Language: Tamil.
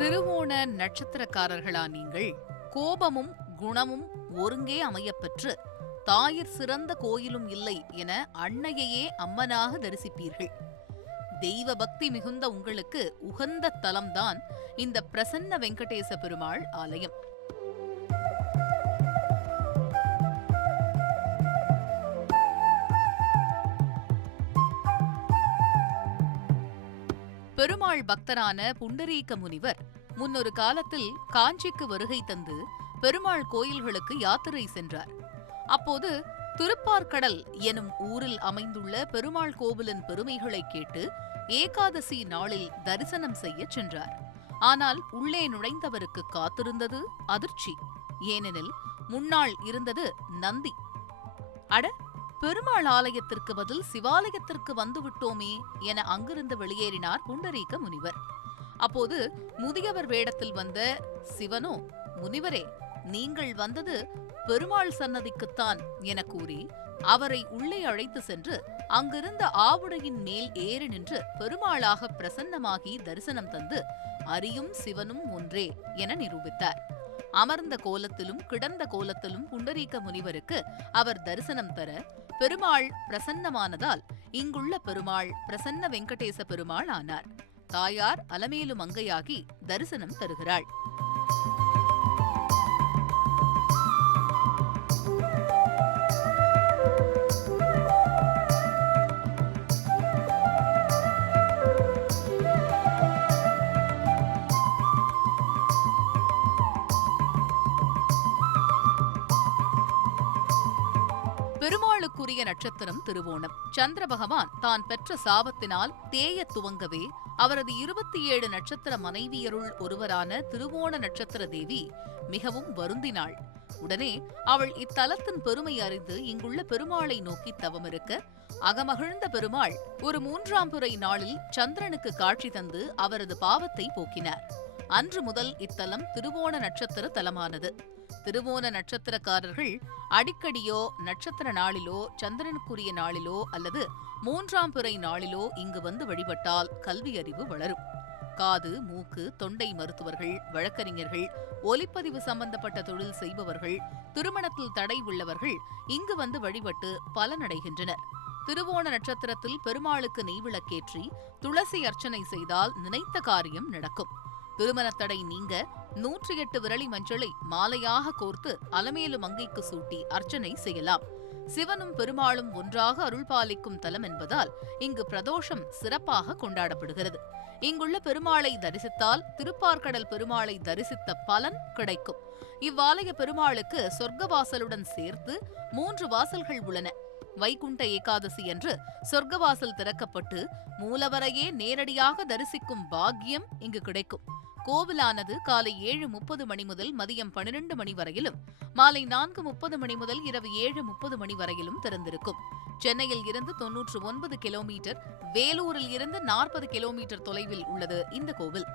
திருவோண நட்சத்திரக்காரர்களா நீங்கள்? கோபமும் குணமும் ஒருங்கே அமையப்பெற்று தாயிற் சிறந்த கோயிலும் இல்லை என அன்னையையே அம்மனாக தரிசிப்பீர்கள். தெய்வ பக்தி மிகுந்த உங்களுக்கு உகந்த தலம்தான் இந்த பிரசன்ன வெங்கடேச பெருமாள் ஆலயம். பெருமாள் பக்தரான புண்டரீக முனிவர் முன்னொரு காலத்தில் காஞ்சிக்கு வருகை தந்து பெருமாள் கோயில்களுக்கு யாத்திரை சென்றார். அப்போது திருப்பார்கடல் எனும் ஊரில் அமைந்துள்ள பெருமாள் கோவிலின் பெருமைகளை கேட்டு ஏகாதசி நாளில் தரிசனம் செய்ய சென்றார். ஆனால் உள்ளே நுழைந்தவருக்கு காத்திருந்தது அதிர்ச்சி. ஏனெனில் முன்னாள் இருந்தது நந்தி. அட, பெருமாள் ஆலயத்திற்கு பதில் சிவாலயத்திற்கு வந்துவிட்டோமே என அங்கிருந்து வெளியேறினார் புண்டரீக முனிவர். அப்போது முதியவர் வேடத்தில் வந்த சிவனோ, முனிவரே, நீங்கள் வந்தது பெருமாள் சன்னதிக்குத்தான் என கூறி அவரை உள்ளே அழைத்து சென்று அங்கிருந்த ஆவுடையின் மேல் ஏறி நின்று பெருமாளாக பிரசன்னமாகி தரிசனம் தந்து அரியும் சிவனும் ஒன்றே என நிரூபித்தார். அமர்ந்த கோலத்திலும் கிடந்த கோலத்திலும் புண்டரீக முனிவருக்கு அவர் தரிசனம் தர பெருமாள் பிரசன்னமானதால் இங்குள்ள பெருமாள் பிரசன்ன வெங்கடேச பெருமாள் ஆனார். தாயார் அலமேலு மங்கையாகி தரிசனம் தருகிறாள். பெருமாளுக்குரிய நட்சத்திரம் திருவோணம். சந்திர பகவான் தான் பெற்ற சாபத்தினால் தேய துவங்கவே அவரது 27 நட்சத்திர மனைவியருள் ஒருவரான திருவோண நட்சத்திர தேவி மிகவும் வருந்தினாள். உடனே அவள் இத்தலத்தின் பெருமை அறிந்து இங்குள்ள பெருமாளை நோக்கி தவமிருக்க அகமகிழ்ந்த பெருமாள் ஒரு 3ஆம் பிறை நாளில் சந்திரனுக்கு காட்சி தந்து அவரது பாவத்தை போக்கினார். அன்று முதல் இத்தலம் திருவோண நட்சத்திர தலமானது. திருவோண நட்சத்திரக்காரர்கள் அடிக்கடியோ நட்சத்திர நாளிலோ சந்திரனுக்குரிய நாளிலோ அல்லது 3ஆம் பிறை நாளிலோ இங்கு வந்து வழிபட்டால் கல்வி அறிவு வளரும். காது, மூக்கு, தொண்டை மருத்துவர்கள், வழக்கறிஞர்கள், ஒலிப்பதிவு சம்பந்தப்பட்ட தொழில் செய்பவர்கள், திருமணத்தில் தடை உள்ளவர்கள் இங்கு வந்து வழிபட்டு பலனடைகின்றனர். திருவோண நட்சத்திரத்தில் பெருமாளுக்கு நெய்விளக்கேற்றி துளசி அர்ச்சனை செய்தால் நினைத்த காரியம் நடக்கும். திருமணத்தடை நீங்க 108 விரலி மஞ்சளை மாலையாக கோர்த்து அலமேலு மங்கைக்கு சூட்டி அர்ச்சனை செய்யலாம். சிவனும் பெருமாளும் ஒன்றாக அருள்பாலிக்கும் தலம் என்பதால் இங்கு பிரதோஷம் சிறப்பாக கொண்டாடப்படுகிறது. இங்குள்ள பெருமாளை தரிசித்தால் திருப்பார்கடல் பெருமாளை தரிசித்த பலன் கிடைக்கும். இவ்வாலய பெருமாளுக்கு சொர்க்கவாசலுடன் சேர்த்து 3 வாசல்கள் உள்ளன. வைகுண்ட ஏகாதசி அன்று சொர்க்கவாசல் திறக்கப்பட்டு மூலவரையே நேரடியாக தரிசிக்கும் பாக்கியம் இங்கு கிடைக்கும். கோவிலானது காலை 7:30 மணி முதல் மதியம் 12 மணி வரையிலும், மாலை 4:30 மணி முதல் இரவு 7:30 மணி வரையிலும் திறந்திருக்கும். சென்னையில் இருந்து 99 கிலோமீட்டர், வேலூரில் இருந்து 40 கிலோமீட்டர் தொலைவில் உள்ளது இந்த கோவில்.